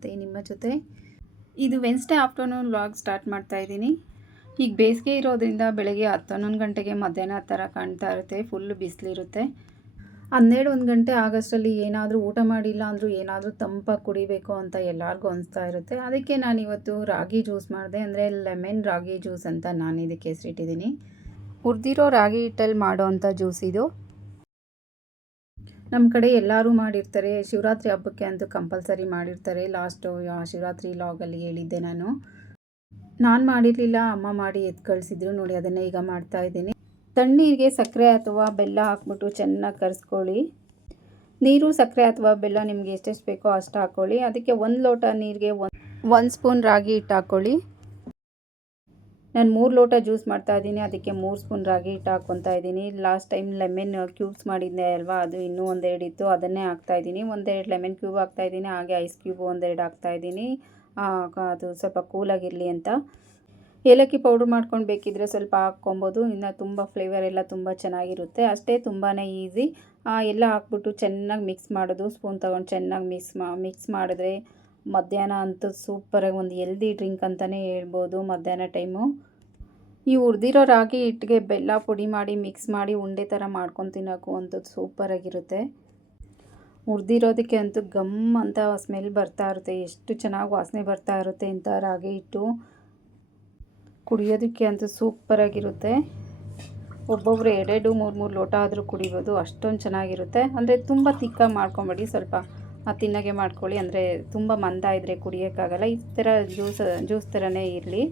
ಸ್ವಾತಿ ನಿಮ್ಮ ಜೊತೆ. ಇದು ವೆನ್ಸ್ಡೇ ಆಫ್ಟರ್ನೂನ್ ವ್ಲಾಗ್ ಸ್ಟಾರ್ಟ್ ಮಾಡ್ತಾ ಇದ್ದೀನಿ. ಈಗ ಬೇಸಿಗೆ ಇರೋದ್ರಿಂದ ಬೆಳಗ್ಗೆ ಹತ್ತು ಗಂಟೆಗೆ ಮಧ್ಯಾಹ್ನ ಥರ ಕಾಣ್ತಾ ಇರುತ್ತೆ ಫುಲ್ ಬಿಸಿಲಿರುತ್ತೆ. ಹನ್ನೆರಡು ಒಂದು ಗಂಟೆ ಆಗಸ್ಟಲ್ಲಿ ಏನಾದರೂ ಊಟ ಮಾಡಿಲ್ಲ ಅಂದರೂ ಏನಾದರೂ ತಂಪಾಗಿ ಕುಡಿಬೇಕು ಅಂತ ಎಲ್ಲರಿಗೂ ಅನಿಸ್ತಾ ಇರುತ್ತೆ. ಅದಕ್ಕೆ ನಾನು ಇವತ್ತು ರಾಗಿ ಜ್ಯೂಸ್ ಮಾಡಿದೆ. ಅಂದರೆ ಲೆಮನ್ ರಾಗಿ ಜ್ಯೂಸ್ ಅಂತ ನಾನು ಇದಕ್ಕೆ ಹೆಸರಿಟ್ಟಿದ್ದೀನಿ ಹುರಿದಿರೋ ರಾಗಿ ಹಿಟ್ಟಲ್ಲಿ ಮಾಡೋ ಅಂಥ ಜ್ಯೂಸ್ ಇದು. ನಮ್ಮ ಕಡೆ ಎಲ್ಲರೂ ಮಾಡಿರ್ತಾರೆ. ಶಿವರಾತ್ರಿ ಹಬ್ಬಕ್ಕೆ ಅಂತೂ ಕಂಪಲ್ಸರಿ ಮಾಡಿರ್ತಾರೆ. ಲಾಸ್ಟು ಶಿವರಾತ್ರಿ ಲಾಗಲ್ಲಿ ಹೇಳಿದ್ದೆ ನಾನು. ನಾನು ಮಾಡಿರಲಿಲ್ಲ, ಅಮ್ಮ ಮಾಡಿ ಎತ್ ಕಳಿಸಿದ್ರು. ನೋಡಿ, ಅದನ್ನು ಈಗ ಮಾಡ್ತಾ ಇದ್ದೀನಿ. ತಣ್ಣೀರಿಗೆ ಸಕ್ಕರೆ ಅಥವಾ ಬೆಲ್ಲ ಹಾಕ್ಬಿಟ್ಟು ಚೆನ್ನಾಗಿ ಕರೆಸ್ಕೊಳ್ಳಿ. ನೀರು, ಸಕ್ಕರೆ ಅಥವಾ ಬೆಲ್ಲ ನಿಮಗೆ ಎಷ್ಟೆಷ್ಟು ಬೇಕೋ ಅಷ್ಟು ಹಾಕ್ಕೊಳ್ಳಿ. ಅದಕ್ಕೆ ಒಂದು ಲೋಟ ನೀರಿಗೆ ಒಂದು ಒಂದು ಸ್ಪೂನ್ ರಾಗಿ ಹಿಟ್ಟು ಹಾಕ್ಕೊಳ್ಳಿ. ನಾನು ಮೂರು ಲೋಟ ಜ್ಯೂಸ್ ಮಾಡ್ತಾ ಇದ್ದೀನಿ. ಅದಕ್ಕೆ ಮೂರು ಸ್ಪೂನ್ ರಾಗಿ ಹಿಟ್ಟು ಹಾಕ್ಕೊತಾ ಇದ್ದೀನಿ. ಲಾಸ್ಟ್ ಟೈಮ್ ಲೆಮನ್ ಕ್ಯೂಬ್ಸ್ ಮಾಡಿದ್ದೆ ಅಲ್ವಾ? ಅದು ಇನ್ನೂ ಒಂದೆರಡು ಇತ್ತು. ಅದನ್ನೇ ಹಾಕ್ತಾ ಇದ್ದೀನಿ. ಒಂದೆರಡು ಲೆಮನ್ ಕ್ಯೂಬ್ ಹಾಕ್ತಾ ಇದ್ದೀನಿ. ಹಾಗೆ ಐಸ್ ಕ್ಯೂಬ್ ಒಂದೆರಡು ಹಾಕ್ತಾ ಇದ್ದೀನಿ. ಅದು ಸ್ವಲ್ಪ ಕೂಲಾಗಿರಲಿ ಅಂತ. ಏಲಕ್ಕಿ ಪೌಡ್ರ್ ಮಾಡ್ಕೊಂಡು ಬೇಕಿದ್ರೆ ಸ್ವಲ್ಪ ಹಾಕ್ಕೊಬೋದು ಇನ್ನು ತುಂಬ ಫ್ಲೇವರ್ ಎಲ್ಲ ತುಂಬ ಚೆನ್ನಾಗಿರುತ್ತೆ. ಅಷ್ಟೇ ತುಂಬಾ ಈಸಿ ಎಲ್ಲ ಹಾಕ್ಬಿಟ್ಟು ಚೆನ್ನಾಗಿ ಮಿಕ್ಸ್ ಮಾಡೋದು. ಸ್ಪೂನ್ ತೊಗೊಂಡು ಚೆನ್ನಾಗಿ ಮಿಕ್ಸ್ ಮಾ ಮಿಕ್ಸ್ ಮಾಡಿದ್ರೆ ಮಧ್ಯಾಹ್ನ ಅಂತೂ ಸೂಪರಾಗಿ ಒಂದು ಎಲ್ದಿ ಡ್ರಿಂಕ್ ಅಂತಲೇ ಹೇಳ್ಬೋದು ಮಧ್ಯಾಹ್ನ ಟೈಮು ಈ ಹುರಿದಿರೋ ರಾಗಿ ಹಿಟ್ಟಿಗೆ ಬೆಲ್ಲ ಪುಡಿ ಮಾಡಿ ಮಿಕ್ಸ್ ಮಾಡಿ, ಉಂಡೆ ಥರ ಮಾಡ್ಕೊಂಡು ತಿನ್ನೋಕ್ಕೂ ಅಂತೂ ಸೂಪರಾಗಿರುತ್ತೆ ಹುರಿದಿರೋದಕ್ಕೆ ಅಂತೂ ಗಮ್ ಅಂತ ಸ್ಮೆಲ್ ಬರ್ತಾ ಇರುತ್ತೆ. ಎಷ್ಟು ಚೆನ್ನಾಗಿ ವಾಸನೆ ಬರ್ತಾ ಇರುತ್ತೆ ಇಂಥ ರಾಗಿ ಹಿಟ್ಟು. ಕುಡಿಯೋದಕ್ಕೆ ಅಂತೂ ಸೂಪರಾಗಿರುತ್ತೆ ಒಬ್ಬೊಬ್ಬರು ಎರಡೆರಡು ಮೂರು ಮೂರು ಲೋಟ ಆದರೂ ಕುಡಿಬೋದು, ಅಷ್ಟೊಂದು ಚೆನ್ನಾಗಿರುತ್ತೆ. ಅಂದರೆ ತುಂಬ ತಿಕ್ಕ ಮಾಡ್ಕೊಬೇಡಿ ಸ್ವಲ್ಪ. ತಿನ್ನಗೆ ಮಾಡ್ಕೊಳ್ಳಿ. ಅಂದರೆ ತುಂಬ ಮಂದ ಇದ್ದರೆ ಕುಡಿಯೋಕ್ಕಾಗಲ್ಲ. ಈ ಥರ ಜ್ಯೂಸ್ ಜ್ಯೂಸ್ ಥರನೇ ಇರಲಿ.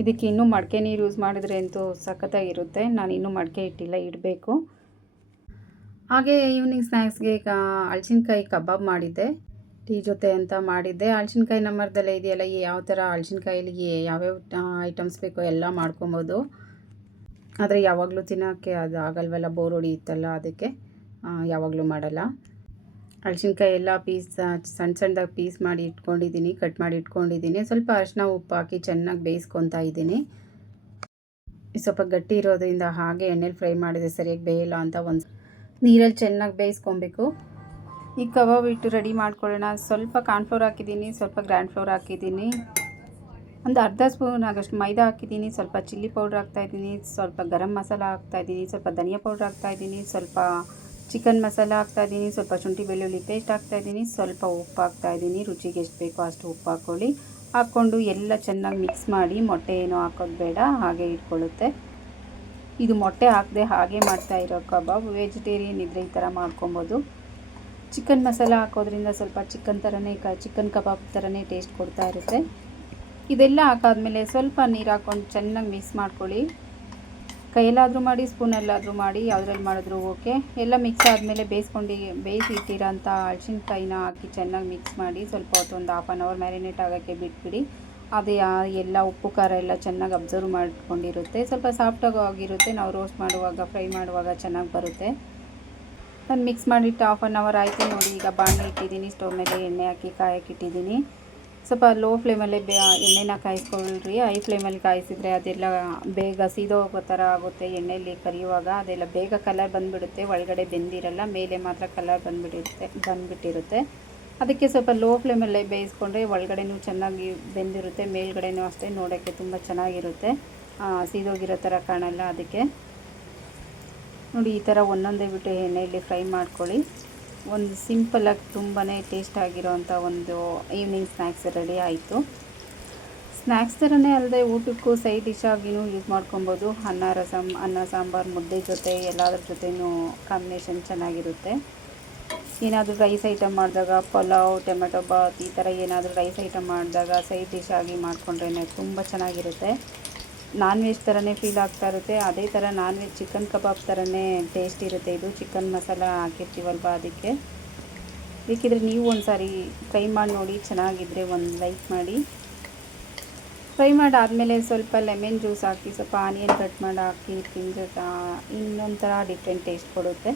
ಇದಕ್ಕೆ ಇನ್ನೂ ಮಡಿಕೆ ನೀರು ಯೂಸ್ ಮಾಡಿದರೆ ಅಂತೂ ಸಖತ್ತಾಗಿರುತ್ತೆ. ನಾನು ಇನ್ನೂ ಮಡಿಕೆ ಇಟ್ಟಿಲ್ಲ ಇಡಬೇಕು. ಹಾಗೆ ಈವ್ನಿಂಗ್ ಸ್ನ್ಯಾಕ್ಸ್ಗೆ ಈಗ ಹಳ್ಸಿನ್ಕಾಯಿ ಕಬಾಬ್ ಮಾಡಿದ್ದೆ. ಟೀ ಜೊತೆ ಅಂತ ಮಾಡಿದ್ದೆ. ಹಳ್ಸಿನ್ಕಾಯಿ ನಮ್ಮರ್ದಲ್ಲೇ ಇದೆಯಲ್ಲ ಯಾವ ಥರ ಹಳ್ಸಿನ್ಕಾಯಲ್ಲಿ ಯಾವ್ಯಾವ ಐಟಮ್ಸ್ ಬೇಕೋ ಎಲ್ಲ ಮಾಡ್ಕೊಬೋದು. ಆದರೆ ಯಾವಾಗಲೂ ತಿನ್ನೋಕ್ಕೆ ಅದು ಆಗಲ್ವಲ್ಲ, ಬೋರ್ ಹೊಡಿಯುತ್ತಲ್ಲ ಅದಕ್ಕೆ ಯಾವಾಗಲೂ ಮಾಡಲ್ಲ. ಹಳ್ಸಿನ್ಕಾಯಿ ಎಲ್ಲ ಪೀಸ್ ಸಣ್ಣ ಸಣ್ಣದಾಗಿ ಪೀಸ್ ಮಾಡಿ ಇಟ್ಕೊಂಡಿದ್ದೀನಿ ಕಟ್ ಮಾಡಿ ಇಟ್ಕೊಂಡಿದ್ದೀನಿ ಸ್ವಲ್ಪ ಅರಿಶಿನ ಉಪ್ಪು ಹಾಕಿ ಚೆನ್ನಾಗಿ ಬೇಯಿಸ್ಕೊತಾ ಇದ್ದೀನಿ. ಸ್ವಲ್ಪ ಗಟ್ಟಿ ಇರೋದ್ರಿಂದ ಹಾಗೆ ಎಣ್ಣೆಲಿ ಫ್ರೈ ಮಾಡಿದೆ ಸರಿಯಾಗಿ ಬೇಯಿಲ್ಲ ಅಂತ ಒಂದು ನೀರಲ್ಲಿ ಚೆನ್ನಾಗಿ ಬೇಯಿಸ್ಕೊಬೇಕು. ಈ ಕಬಾಬ್ ಇಟ್ಟು ರೆಡಿ ಮಾಡ್ಕೊಳ್ಳೋಣ. ಸ್ವಲ್ಪ ಕಾರ್ನ್ಫ್ಲೋರ್ ಹಾಕಿದ್ದೀನಿ, ಸ್ವಲ್ಪ ಗ್ರ್ಯಾಂಡ್ ಫ್ಲೋರ್ ಹಾಕಿದ್ದೀನಿ. ಒಂದು ಅರ್ಧ ಸ್ಪೂನ್ ಆಗಷ್ಟು ಮೈದಾ ಹಾಕಿದ್ದೀನಿ, ಸ್ವಲ್ಪ ಚಿಲ್ಲಿ ಪೌಡ್ರ್ ಹಾಕ್ತಾಯಿದ್ದೀನಿ ಸ್ವಲ್ಪ ಗರಂ ಮಸಾಲ ಹಾಕ್ತಾಯಿದ್ದೀನಿ ಸ್ವಲ್ಪ ಧನಿಯಾ ಪೌಡ್ರ್ ಹಾಕ್ತಾಯಿದ್ದೀನಿ ಸ್ವಲ್ಪ ಚಿಕನ್ ಮಸಾಲ ಹಾಕ್ತಾಯಿದ್ದೀನಿ ಸ್ವಲ್ಪ ಶುಂಠಿ, ಬೆಳ್ಳುಳ್ಳಿ ಪೇಸ್ಟ್ ಹಾಕ್ತಾಯಿದ್ದೀನಿ ಸ್ವಲ್ಪ ಉಪ್ಪು ಹಾಕ್ತಾಯಿದ್ದೀನಿ ರುಚಿಗೆ ಎಷ್ಟು ಬೇಕೋ ಅಷ್ಟು ಉಪ್ಪು ಹಾಕ್ಕೊಳ್ಳಿ ಹಾಕ್ಕೊಂಡು ಎಲ್ಲ ಚೆನ್ನಾಗಿ ಮಿಕ್ಸ್ ಮಾಡಿ ಮೊಟ್ಟೆ ಏನೂ ಹಾಕೋದು ಬೇಡ, ಹಾಗೆ ಇಟ್ಕೊಳ್ಳುತ್ತೆ. ಇದು ಮೊಟ್ಟೆ ಹಾಕದೆ ಹಾಗೆ ಮಾಡ್ತಾ ಇರೋ ಕಬಾಬ್. ವೆಜಿಟೇರಿಯನ್ ಇದ್ದರೆ ಈ ಥರ ಮಾಡ್ಕೊಬೋದು. ಚಿಕನ್ ಮಸಾಲ ಹಾಕೋದ್ರಿಂದ ಸ್ವಲ್ಪ ಚಿಕನ್ ಥರನೇ ಕ, ಚಿಕನ್ ಕಬಾಬ್ ಥರನೇ ಟೇಸ್ಟ್ ಕೊಡ್ತಾ ಇರುತ್ತೆ. ಇದೆಲ್ಲ ಹಾಕಾದ್ಮೇಲೆ ಸ್ವಲ್ಪ ನೀರು ಹಾಕ್ಕೊಂಡು ಚೆನ್ನಾಗಿ ಮಿಕ್ಸ್ ಮಾಡ್ಕೊಳ್ಳಿ. ಕೈಯಲ್ಲಾದರೂ ಮಾಡಿ, ಸ್ಪೂನಲ್ಲಾದರೂ ಮಾಡಿ, ಯಾವುದ್ರಲ್ಲಿ ಮಾಡಿದ್ರು ಓಕೆ. ಎಲ್ಲ ಮಿಕ್ಸ್ ಆದಮೇಲೆ ಬೇಯಿಸ್ಕೊಂಡು ಬೇಯಿಸಿ ಇಟ್ಟಿರೋಂಥ ಹಾಕಿ ಚೆನ್ನಾಗಿ ಮಿಕ್ಸ್ ಮಾಡಿ ಸ್ವಲ್ಪ ಹೊತ್ತು ಒಂದು ಹಾಫ್ ಆನ್ ಅವರ್ ಮ್ಯಾರಿನೇಟ್ ಆಗೋಕ್ಕೆ ಬಿಟ್ಬಿಡಿ. ಅದು ಎಲ್ಲ ಉಪ್ಪು, ಖಾರ ಎಲ್ಲ ಚೆನ್ನಾಗಿ ಅಬ್ಸರ್ವ್ ಮಾಡ್ಕೊಂಡಿರುತ್ತೆ. ಸ್ವಲ್ಪ ಸಾಫ್ಟಾಗಿ ಆಗಿರುತ್ತೆ ನಾವು ರೋಸ್ಟ್ ಮಾಡುವಾಗ ಫ್ರೈ ಮಾಡುವಾಗ ಚೆನ್ನಾಗಿ ಬರುತ್ತೆ. ನಾನು ಮಿಕ್ಸ್ ಮಾಡಿಟ್ಟು ಹಾಫ್ ಆನ್ ಅವರ್ ಆಯಿತು ನೋಡಿ. ಈಗ ಬಾಣಲೆ ಇಟ್ಟಿದ್ದೀನಿ. ಸ್ಟವ್ ಮೇಲೆ ಎಣ್ಣೆ ಹಾಕಿ ಕಾಯಕ್ಕೆ ಇಟ್ಟಿದ್ದೀನಿ. ಸ್ವಲ್ಪ ಲೋ ಫ್ಲೇಮಲ್ಲೇ ಬೇ ಎಣ್ಣೆನ ಕಾಯಿಸ್ಕೊಳ್ರಿ. ಹೈ ಫ್ಲೇಮಲ್ಲಿ ಕಾಯಿಸಿದ್ರೆ ಅದೆಲ್ಲ ಬೇಗ ಸೀದೋಗೋ ಥರ ಆಗುತ್ತೆ. ಎಣ್ಣೆಯಲ್ಲಿ ಕರಿಯುವಾಗ ಅದೆಲ್ಲ ಬೇಗ ಕಲರ್ ಬಂದುಬಿಡುತ್ತೆ. ಒಳಗಡೆ ಬೆಂದಿರಲ್ಲ, ಮೇಲೆ ಮಾತ್ರ ಕಲರ್ ಬಂದುಬಿಟ್ಟಿರುತ್ತೆ ಬಂದುಬಿಟ್ಟಿರುತ್ತೆ. ಅದಕ್ಕೆ ಸ್ವಲ್ಪ ಲೋ ಫ್ಲೇಮಲ್ಲೇ ಬೇಯಿಸ್ಕೊಂಡ್ರೆ ಒಳಗಡೆನೂ ಚೆನ್ನಾಗಿ ಬೆಂದಿರುತ್ತೆ, ಮೇಲ್ಗಡೆನೂ ಅಷ್ಟೇ ನೋಡೋಕ್ಕೆ ತುಂಬ ಚೆನ್ನಾಗಿರುತ್ತೆ. ಸೀದೋಗಿರೋ ಥರ ಕಾಣಲ್ಲ ಅದಕ್ಕೆ. ನೋಡಿ, ಈ ಥರ ಒಂದೊಂದೇ ಬಿಟ್ಟು ಎಣ್ಣೆಯಲ್ಲಿ ಫ್ರೈ ಮಾಡ್ಕೊಳ್ಳಿ. ಒಂದು ಸಿಂಪಲಾಗಿ ತುಂಬಾ ಟೇಸ್ಟ್ ಆಗಿರೋವಂಥ ಒಂದು ಈವ್ನಿಂಗ್ ಸ್ನ್ಯಾಕ್ಸ್ ರೆಡಿ ಆಯಿತು. ಸ್ನ್ಯಾಕ್ಸ್ ಥರನೇ ಅಲ್ಲದೆ ಊಟಕ್ಕೂ ಸೈಡ್ ಡಿಶ್ ಆಗಿನೂ ಯೂಸ್ ಮಾಡ್ಕೊಬೋದು. ಅನ್ನ ರಸಮ್ ಅನ್ನ, ಸಾಂಬಾರು, ಮುದ್ದೆ ಜೊತೆ, ಎಲ್ಲದ್ರ ಜೊತೆನೂ ಕಾಂಬಿನೇಷನ್ ಚೆನ್ನಾಗಿರುತ್ತೆ. ಏನಾದರೂ ರೈಸ್ ಐಟಮ್ ಮಾಡಿದಾಗ ಪಲಾವ್, ಟೊಮೆಟೊ, ಬಾತ್ ಈ ಥರ ಏನಾದರೂ ರೈಸ್ ಐಟಮ್ ಮಾಡಿದಾಗ ಸೈಡ್ ಡಿಶ್ ಆಗಿ ಮಾಡಿಕೊಂಡ್ರೆ ತುಂಬ ಚೆನ್ನಾಗಿರುತ್ತೆ. ನಾನ್ ವೆಜ್ ಥರನೇ ಫೀಲ್ ಆಗ್ತಾ ಇರುತ್ತೆ. ಅದೇ ಥರ ನಾನ್ ವೆಜ್ ಚಿಕನ್ ಕಬಾಬ್ ಥರನೇ ಟೇಸ್ಟ್ ಇರುತ್ತೆ. ಇದು ಚಿಕನ್ ಮಸಾಲ ಹಾಕಿರ್ತೀವಲ್ವ ಅದಕ್ಕೆ. ಬೇಕಿದ್ರೆ ನೀವು ಒಂದು ಸಾರಿ ಫ್ರೈ ಮಾಡಿ ನೋಡಿ ಚೆನ್ನಾಗಿದ್ದರೆ ಒಂದು ಲೈಕ್ ಮಾಡಿ. ಫ್ರೈ ಮಾಡಾದಮೇಲೆ ಸ್ವಲ್ಪ ಲೆಮನ್ ಜ್ಯೂಸ್ ಹಾಕಿ, ಸ್ವಲ್ಪ ಆನಿಯನ್ ಕಟ್ ಮಾಡಿ ಹಾಕಿ ತಿಂದರೆ ಇನ್ನೊಂದು ಥರ ಡಿಫ್ರೆಂಟ್ ಟೇಸ್ಟ್ ಕೊಡುತ್ತೆ.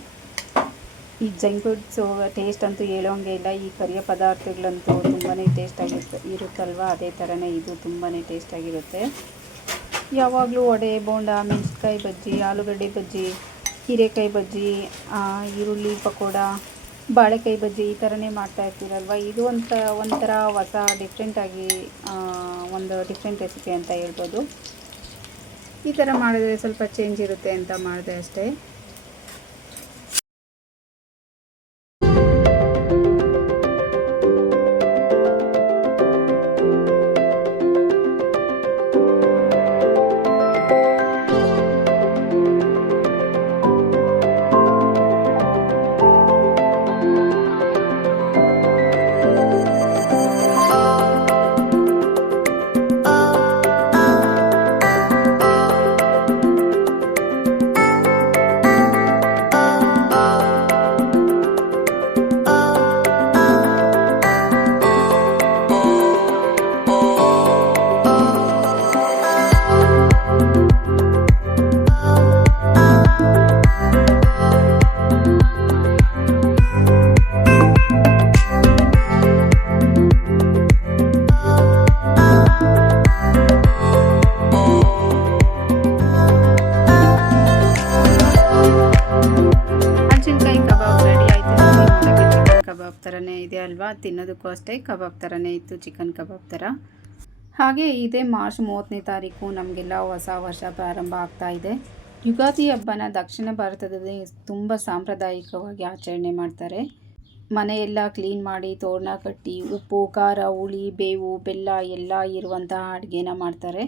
ಈ ಜಂಕ್ ಫುಡ್ಸು ಟೇಸ್ಟ್ ಅಂತೂ ಹೇಳೋಂಗೆ ಇಲ್ಲ. ಈ ಕರಿಯ ಪದಾರ್ಥಗಳಂತೂ ತುಂಬಾ ಟೇಸ್ಟಾಗಿರುತ್ತೆ ಇರುತ್ತಲ್ವ? ಅದೇ ಥರನೇ ಇದು ತುಂಬಾ ಟೇಸ್ಟಾಗಿರುತ್ತೆ ಯಾವಾಗಲೂ ವಡೆ, ಬೋಂಡ, ಮೆಣಸಿನ್ಕಾಯಿ ಬಜ್ಜಿ, ಆಲೂಗಡ್ಡೆ ಬಜ್ಜಿ, ಹೀರೆಕಾಯಿ ಬಜ್ಜಿ ಈರುಳ್ಳಿ, ಪಕೋಡ, ಬಾಳೆಕಾಯಿ ಬಜ್ಜಿ ಈ ಥರನೇ ಮಾಡ್ತಾ ಇರ್ತೀರಲ್ವ? ಇದು ಅಂತ ಒಂಥರ ಹೊಸ ಡಿಫ್ರೆಂಟಾಗಿ ಒಂದು ಡಿಫ್ರೆಂಟ್ ರೆಸಿಪಿ ಅಂತ ಹೇಳ್ಬೋದು. ಈ ಥರ ಮಾಡಿದ್ರೆ ಸ್ವಲ್ಪ ಚೇಂಜ್ ಇರುತ್ತೆ ಅಂತ ಮಾಡಿದೆ ಅಷ್ಟೇ. ಥರನೇ ಇದೆ ಅಲ್ವಾ? ತಿನ್ನೋದಕ್ಕೂ ಅಷ್ಟೇ ಕಬಾಬ್ ಥರನೇ ಇತ್ತು, ಚಿಕನ್ ಕಬಾಬ್ ಥರ. ಹಾಗೆ ಇದೇ ಮಾರ್ಚ್ ಮೂವತ್ತನೇ ತಾರೀಕು ನಮಗೆಲ್ಲ ಹೊಸ ವರ್ಷ ಪ್ರಾರಂಭ ಆಗ್ತಾ ಇದೆ. ಯುಗಾದಿ ಹಬ್ಬನ ದಕ್ಷಿಣ ಭಾರತದಲ್ಲಿ ತುಂಬ ಸಾಂಪ್ರದಾಯಿಕವಾಗಿ ಆಚರಣೆ ಮಾಡ್ತಾರೆ. ಮನೆಯೆಲ್ಲ ಕ್ಲೀನ್ ಮಾಡಿ ತೋರಣ ಕಟ್ಟಿ ಉಪ್ಪು, ಖಾರ, ಹುಳಿ, ಬೇವು, ಬೆಲ್ಲ ಎಲ್ಲ ಇರುವಂತಹ ಅಡುಗೆನ ಮಾಡ್ತಾರೆ.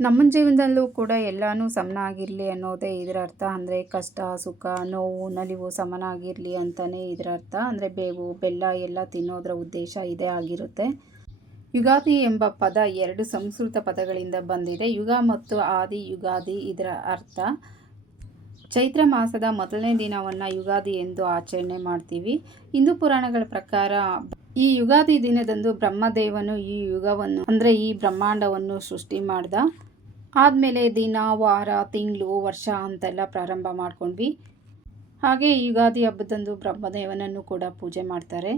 ನಮ್ಮ ಜೀವನದಲ್ಲೂ ಕೂಡ ಎಲ್ಲನೂ ಸಮನಾಗಿರಲಿ ಅನ್ನೋದೇ ಇದರ ಅರ್ಥ. ಅಂದರೆ ಕಷ್ಟ, ಸುಖ, ನೋವು, ನಲಿವು ಸಮನಾಗಿರಲಿ ಅಂತಲೇ ಇದರ ಅರ್ಥ. ಅಂದರೆ ಬೇವು, ಬೆಲ್ಲ ಎಲ್ಲ ತಿನ್ನೋದರ ಉದ್ದೇಶ ಇದೇ ಆಗಿರುತ್ತೆ. ಯುಗಾದಿ ಎಂಬ ಪದ ಎರಡು ಸಂಸ್ಕೃತ ಪದಗಳಿಂದ ಬಂದಿದೆ. ಯುಗ ಮತ್ತು ಆದಿ, ಯುಗಾದಿ ಇದರ ಅರ್ಥ. ಚೈತ್ರ ಮಾಸದ ಮೊದಲನೇ ದಿನವನ್ನು ಯುಗಾದಿ ಎಂದು ಆಚರಣೆ ಮಾಡ್ತೀವಿ. ಹಿಂದೂ ಪುರಾಣಗಳ ಪ್ರಕಾರ ಈ ಯುಗಾದಿ ದಿನದಂದು ಬ್ರಹ್ಮದೇವನು ಈ ಯುಗವನ್ನು, ಅಂದರೆ ಈ ಬ್ರಹ್ಮಾಂಡವನ್ನು ಸೃಷ್ಟಿ ಮಾಡ್ದ. ಆದಮೇಲೆ ದಿನ, ವಾರ, ತಿಂಗಳು, ವರ್ಷ ಅಂತೆಲ್ಲ ಪ್ರಾರಂಭ ಮಾಡ್ಕೊಂಡ್ವಿ. ಹಾಗೆ ಯುಗಾದಿ ಹಬ್ಬದಂದು ಬ್ರಹ್ಮದೇವನನ್ನು ಕೂಡ ಪೂಜೆ ಮಾಡ್ತಾರೆ.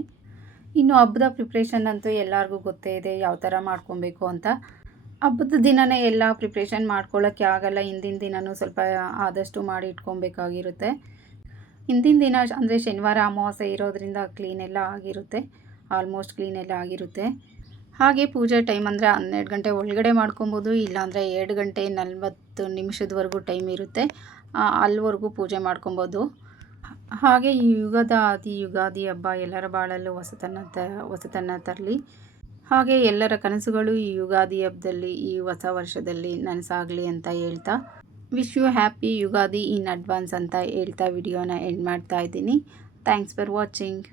ಇನ್ನು ಹಬ್ಬದ ಪ್ರಿಪ್ರೇಷನ್ ಅಂತೂ ಎಲ್ಲರಿಗೂ ಗೊತ್ತೇ ಇದೆ, ಯಾವ ಥರ ಮಾಡ್ಕೊಬೇಕು ಅಂತ. ಹಬ್ಬದ ದಿನನೇ ಎಲ್ಲ ಪ್ರಿಪ್ರೇಷನ್ ಮಾಡ್ಕೊಳ್ಳೋಕ್ಕೆ ಆಗಲ್ಲ, ಹಿಂದಿನ ದಿನವೂ ಸ್ವಲ್ಪ ಆದಷ್ಟು ಮಾಡಿ ಇಟ್ಕೊಬೇಕಾಗಿರುತ್ತೆ. ಹಿಂದಿನ ದಿನ ಅಂದರೆ ಶನಿವಾರ, ಅಮಾವಾಸ್ಯೆ ಇರೋದ್ರಿಂದ ಕ್ಲೀನೆಲ್ಲ ಆಗಿರುತ್ತೆ. ಆಲ್ಮೋಸ್ಟ್ ಕ್ಲೀನ್ ಎಲ್ಲ ಆಗಿರುತ್ತೆ. ಹಾಗೆ ಪೂಜೆ ಟೈಮ್ ಅಂದರೆ ಹನ್ನೆರಡು ಗಂಟೆ ಒಳಗಡೆ ಮಾಡ್ಕೊಬೋದು, ಇಲ್ಲಾಂದರೆ ಎರಡು ಗಂಟೆ ನಲ್ವತ್ತು ನಿಮಿಷದವರೆಗೂ ಟೈಮ್ ಇರುತ್ತೆ. ಅಲ್ಲಿವರೆಗೂ ಪೂಜೆ ಮಾಡ್ಕೊಬೋದು. ಹಾಗೆ ಈ ಯುಗದ ಆದಿ ಯುಗಾದಿ ಹಬ್ಬ ಎಲ್ಲರ ಬಾಳಲ್ಲೂ ಹೊಸತನ್ನ ತ ಹೊಸತನ್ನ ತರಲಿ. ಹಾಗೆ ಎಲ್ಲರ ಕನಸುಗಳು ಈ ಯುಗಾದಿ ಹಬ್ಬದಲ್ಲಿ, ಈ ಹೊಸ ವರ್ಷದಲ್ಲಿ ನನಸಾಗಲಿ ಅಂತ ಹೇಳ್ತಾ. Wish you happy Ugadi in advance ಅಂತ ಹೇಳ್ತಾ ವಿಡಿಯೋನ ಎಂಡ್ ಮಾಡ್ತಾ ಇದ್ದೀನಿ. Thanks for watching